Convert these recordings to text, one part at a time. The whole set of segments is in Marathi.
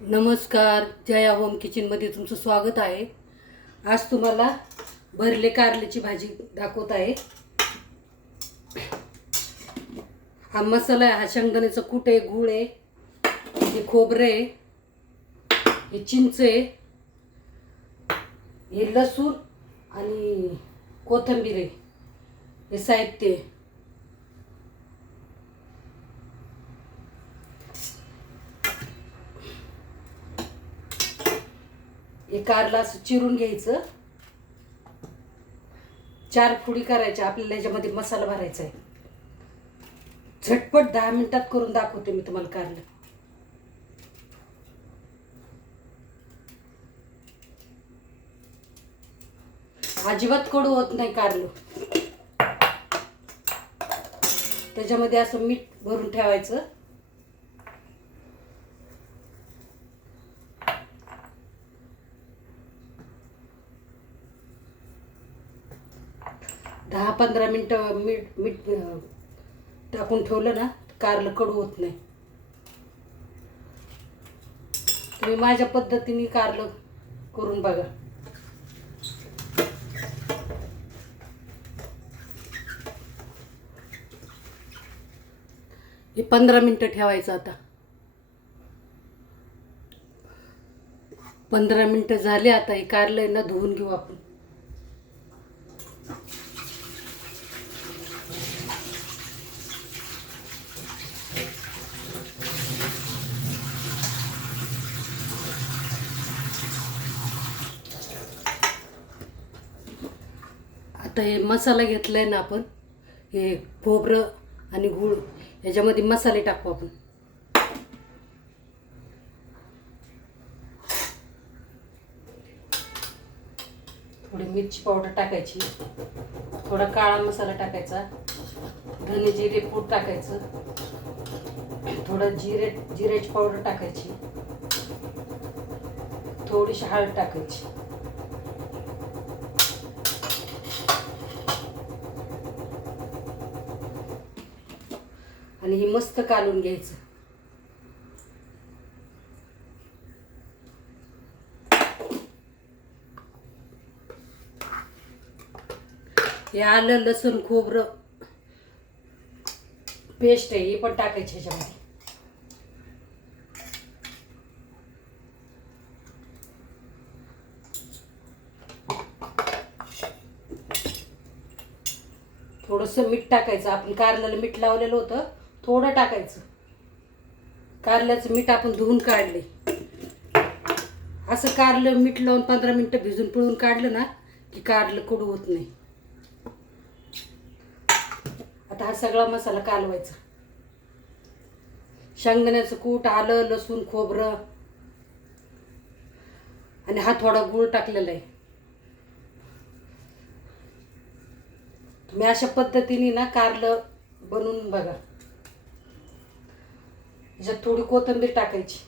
नमस्कार, जया होम किचनमध्ये तुमचं स्वागत आहे. आज तुम्हाला भरले कारल्याची भाजी दाखवत आहे. हा मसाला आहे, हा शेंगदाण्याचं कूट आहे, गूळ आहे, हे खोबरं आहे, हे चिंच आहे, हे लसूण आणि कोथिंबीर आहे. हे साहित्य आहे. हे कारलं असं चिरून घ्यायचं, 4 फोडी करायच्या. आपल्याला याच्यामध्ये मसाला भरायचा आहे. झटपट 10 मिनिटात करून दाखवते मी तुम्हाला कारलं. अजिबात कडू होत नाही कारलं. त्याच्यामध्ये असं मीठ भरून ठेवायचं. दहा 15 मिनिटं मीठ मीठ टाकून ठेवलं ना, कारलं कडू होत नाही. तुम्ही माझ्या पद्धतीने कारलं करून बघा. हे 15 मिनिटं ठेवायचं. आता 15 मिनिटं झाले. आता हे कारलं आहे ना, धुवून घेऊ आपण. आता हे मसाला घेतलाय ना आपण, हे खोबरं आणि गूळ, याच्यामध्ये मसाले टाकू आपण. थोडी मिरची पावडर टाकायची, थोडा काळा मसाला टाकायचा, धने जिरे पूड टाकायचं, थोडं जिऱ्याची पावडर टाकायची, थोडीशी हळद टाकायची. आणि हे मस्त कालून घ्यायचं. हे आलं लसूण खोबरं पेस्ट आहे, हे पण टाकायची ह्याच्यामध्ये. थोडंसं मीठ टाकायचं. आपण कारल्याला मीठ लावलेलं होतं, थोडं टाकायचं. कारल्याचं मीठ आपण धुवून काढले. असं कारलं मीठ लावून 15 मिनिटं भिजून पिळून काढलं ना की कारलं कडू होत नाही. आता हा सगळा मसाला कालवायचा. शेंगदाण्याचं कूट, आलं लसूण खोबरं आणि हा थोडा गूळ टाकलेला आहे. तुम्ही अशा पद्धतीने ना कारलं बनवून बघा. याच्यात थोडी कोथिंबीर टाकायची.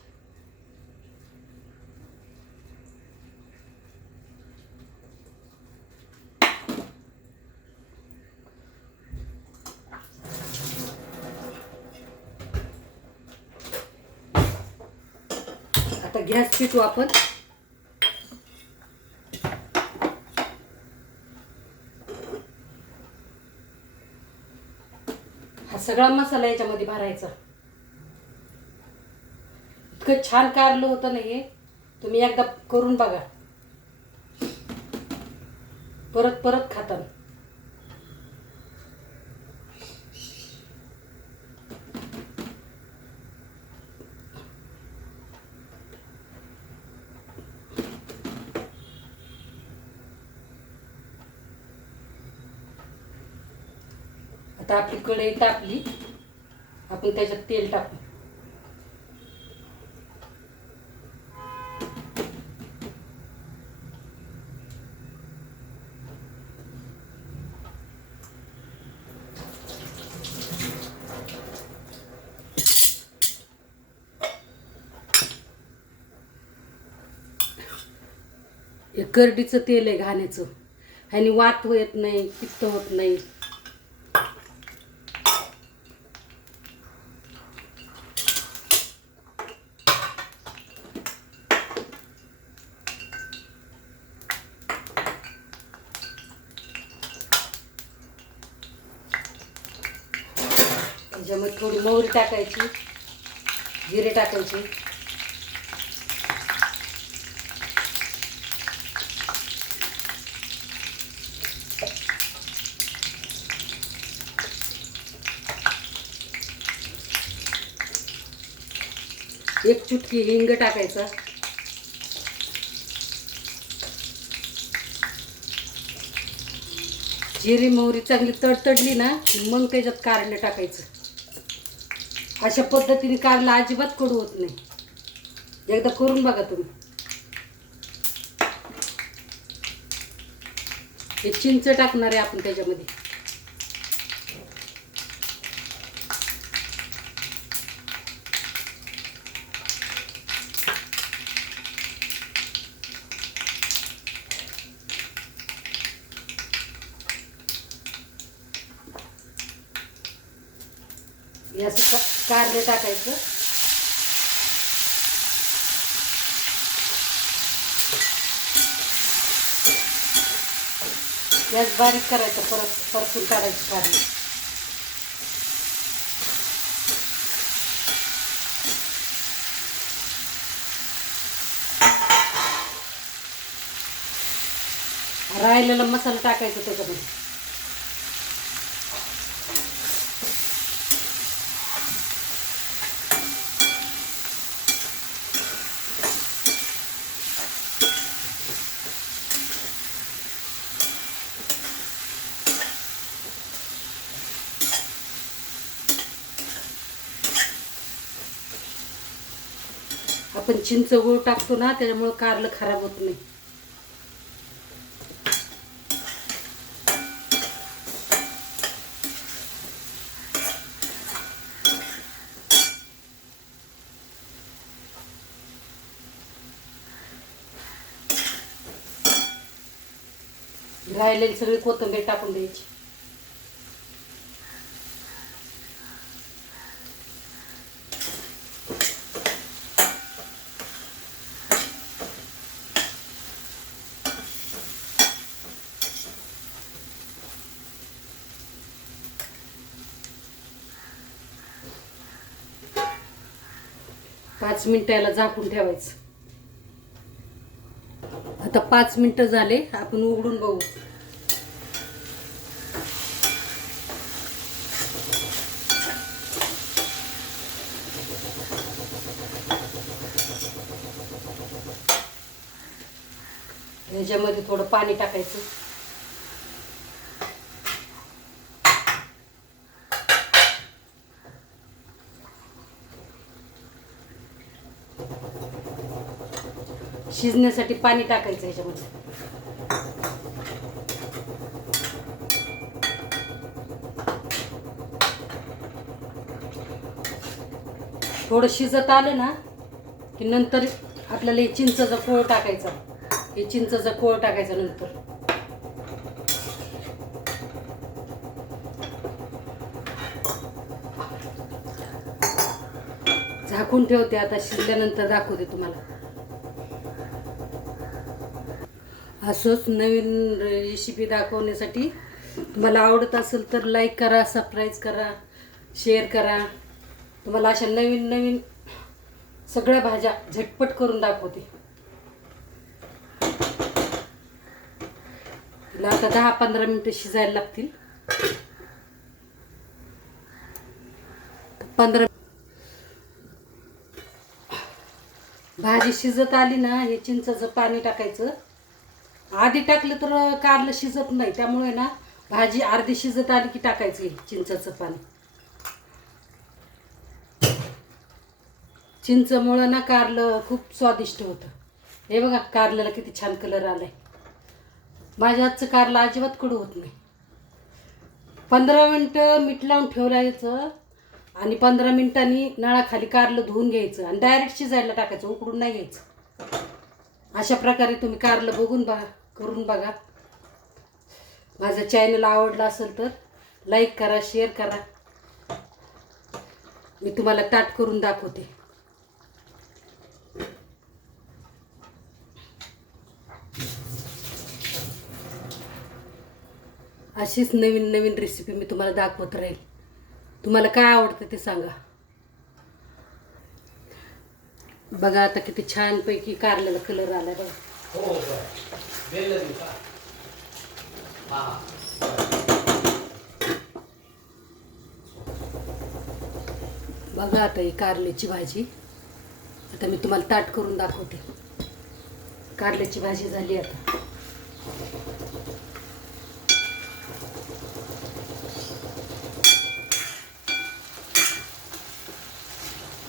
आता गॅस पेटवू आपण. हा सगळा मसाला याच्यामध्ये भरायचा. इतकं छान कारलं होतं ना हे, तुम्ही एकदा करून बघा, परत परत खाता. आता आपली कढई तापली, आपण त्याच्यात तेल टाकू. हे करडीचं तेल आहे, घाण्याचं. ह्यानी वात येत नाही, पित्त होत नाही. त्याच्यामध्ये थोडी मोहरी टाकायची, जिरे टाकायचे, एक चुटकी हिंग टाकायचा, जिरी मोहरी चांगली तडतडली ना मग त्याच्यात कारलं टाकायचं. अशा पद्धतीने कारलं अजिबात कडू होत नाही. एकदा करून बघा तुम्ही. हे चिंच टाकणार आहे आपण त्याच्यामध्ये. हे असं कारलं टाकायचं. गॅस बारीक करायचं, परत परतून काढायची कारली. राहिलेला मसाला टाकायचा त्याच्यामध्ये. आपण चिंच गूळ टाकतो ना त्याच्यामुळे कारलं खराब होत नाही. राहिलेली सगळी कोथिंबीर टाकून द्यायची. पाच मिनिटं याला झाकून ठेवायचं. आता 5 मिनिटं झाले, आपण उघडून बघू. ह्याच्यामध्ये थोडं पाणी टाकायचं. शिजण्यासाठी पाणी टाकायचं ह्याच्यामध्ये. थोडं शिजत आलं ना की नंतर आपल्याला हे चिंचेचा कोळ टाकायचा. हे चिंचेचा कोळ टाकायचा नंतर. झाकून ठेवते. आता शिजल्यानंतर दाखवते तुम्हाला. असंच नवीन रेसिपी दाखवण्यासाठी तुम्हाला आवडत असेल तर लाईक करा, सबस्क्राईब करा, शेअर करा. तुम्हाला अशा नवीन नवीन सगळ्या भाज्या झटपट करून दाखवते. तिला आता 10-15 मिनिटं शिजायला लागतील. 15 भाजी शिजत आली ना हे चिंचेचं पाणी टाकायचं. आधी टाकलं तर कारलं शिजत नाही, त्यामुळे ना भाजी अर्धी शिजत आली की टाकायचं हे चिंचेचं पाणी. चिंचमुळं ना कारलं खूप स्वादिष्ट होतं. हे बघा कारल्याला किती छान कलर आलाय. माझ्या हातचं कारलं अजिबात कडू होत नाही. 15 मिनिटं मीठ लावून ठेवायचं आणि 15 मिनिटांनी नळाखाली कारलं धुवून घ्यायचं आणि डायरेक्ट शिजायला टाकायचं, उकडून नाही घ्यायचं. अशा प्रकारे तुम्ही कारलं बघून बघा, करून बघा. माझं चॅनल आवडलं असेल तर लाईक करा, शेअर करा. मी तुम्हाला ताट करून दाखवते. अशीच नवीन नवीन रेसिपी मी तुम्हाला दाखवत राहील. तुम्हाला काय आवडतं ते सांगा. बघा आता किती छानपैकी कारल्याला कलर आलाय बघा. हो बरं. बेल देऊ का? हां. बघा आता ही कारल्याची भाजी. आता मी तुम्हाला ताट करून दाखवते. कारल्याची भाजी झाली आता.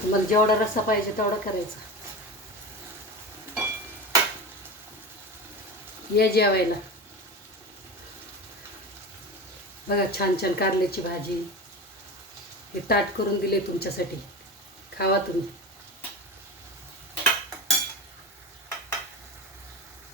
तुम्हाला जेवढा रस्सा पाहिजे तेवढा करायचा. या जेवायला. बघा छान छान कारल्याची भाजी. हे ताट करून दिले तुमच्यासाठी. खावा तुम्ही.